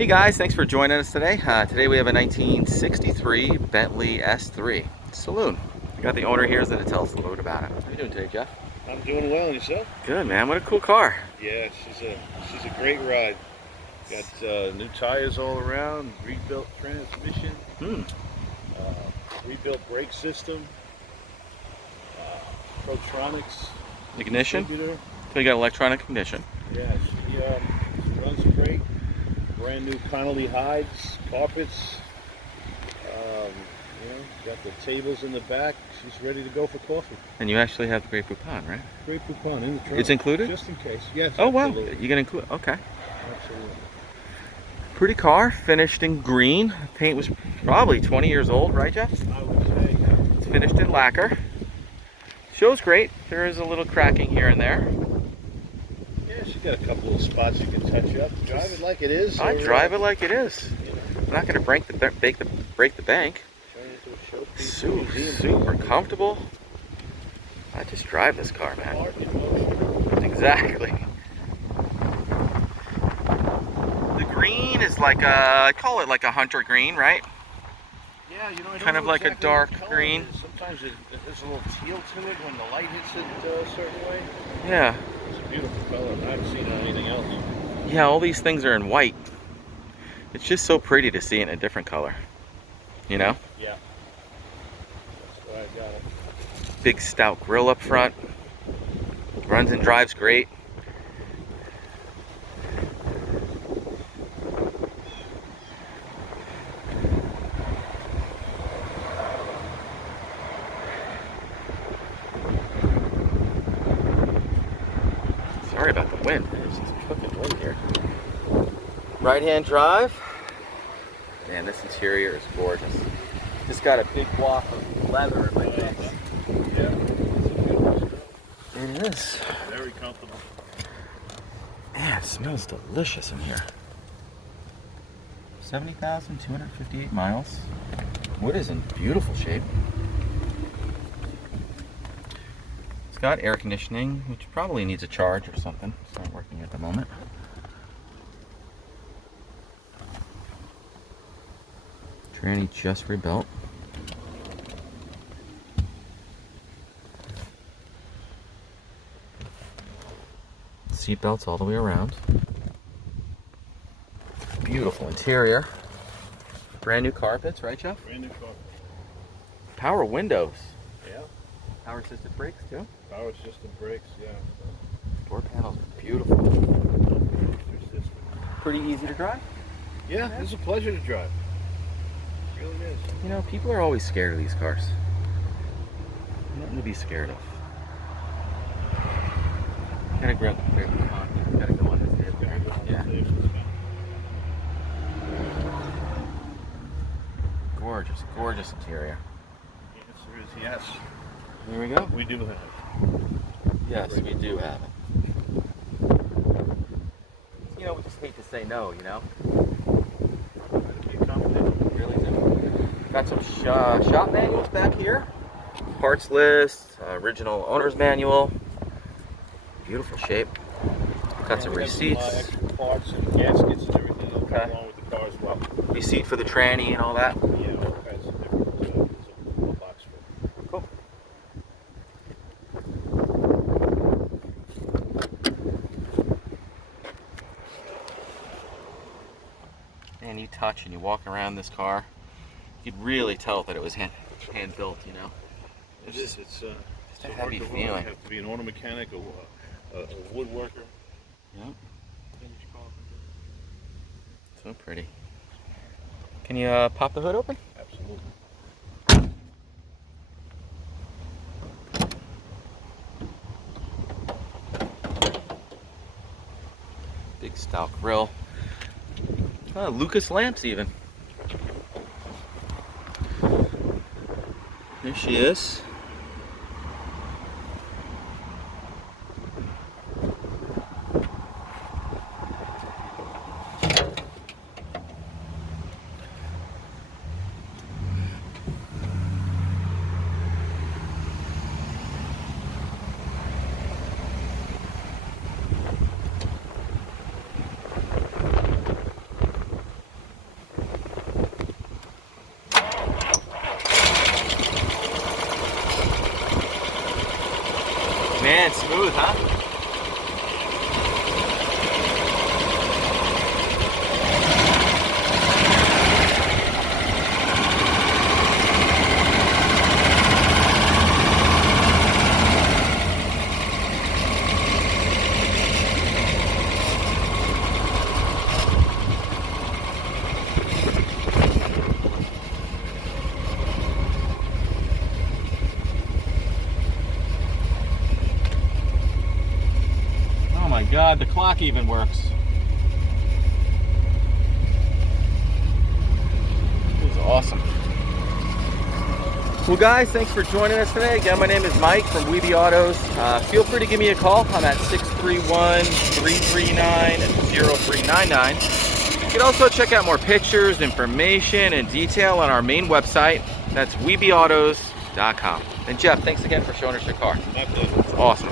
Hey guys, thanks for joining us today. Today we have a 1963 Bentley S3 Saloon. We got the owner here to tell us a little bit about it. How are you doing today, Jeff? I'm doing well, and yourself? Good, man. What a cool car. Yeah, she's a great ride. Got new tires all around, rebuilt transmission, rebuilt brake system, Protronics Ignition? distributor. So you got electronic ignition. Yeah, she runs great. Brand new Connolly hides, carpets. Got the tables in the back. She's ready to go for coffee. And you actually have the great Poupon, right? Great Poupon in the trunk. It's included? Just in case. Yes. Oh, wow. Absolutely. You can include, okay. Absolutely. Pretty car, finished in green. The paint was probably 20 years old, right, Jeff? I would say, yeah. It's finished in lacquer. Shows great. There is a little cracking here and there. Yeah, she's got a couple of spots you can touch up. Drive it like it is. I drive it like it is. I'm not going to break the bank. Turn it into a showpiece. Super comfortable. I just drive this car, man. Park in motion. Exactly. The green is like I call it like a hunter green, right? Yeah, I don't Kind of know like exactly a dark what color green. it is. Sometimes there's a little teal to it when the light hits it a certain way. Yeah. It's a beautiful color. I haven't seen it on anything else. Yeah, all these things are in white. It's just so pretty to see it in a different color. You know? Yeah. That's why I got it. Big stout grille up front. Runs and drives great. Sorry about the wind. There's just fucking wind here. Right-hand drive. Man, this interior is gorgeous. Just got a big block of leather in my neck. Yeah. It's a beautiful stuff. It is. Very comfortable. Man, it smells delicious in here. 70,258 miles. Wood is in beautiful shape. It's got air conditioning, which probably needs a charge or something. It's not working at the moment. Tranny just rebuilt. Seat belts all the way around. Beautiful interior. Brand new carpets, right, Jeff? Brand new car. Power windows. Yeah. Power assisted brakes too. Power system brakes, yeah. Door panels are beautiful. Pretty easy to drive. Yeah, it's a pleasure to drive. It really is. You know, people are always scared of these cars. Nothing to be scared of. Gotta grab the clear Poupon. Gotta go on this table. Gotta go on the Yeah. stairs. Gorgeous, gorgeous interior. The answer is yes. Here we go. We do have it. Yes, we do have it. You know, we just hate to say no, you know? Be accommodated. Really do. Got some shop manuals back here. Parts list, original owner's manual. Beautiful shape. Got some We have some, receipts. extra parts and gaskets and everything that'll Okay. come along with the car as well. Receipt for the tranny and all that. Yeah, all kinds of different. There's a little box for. Cool. And you touch and you walk around this car, you'd really tell that it was hand built, you know? It is. It's a a heavy work of art. feeling. You have to be an auto mechanic, a woodworker. Yep. Finish carpenter. So pretty. Can you pop the hood open? Absolutely. Big stout grill. Lucas lamps even. There she is. God, the clock even works. This is awesome. Well guys, thanks for joining us today. Again, my name is Mike from WeBe Autos. Feel free to give me a call. I'm at 631-339-0399. You can also check out more pictures, information, and detail on our main website. That's webeautos.com. And Jeff, thanks again for showing us your car. My pleasure. It's awesome.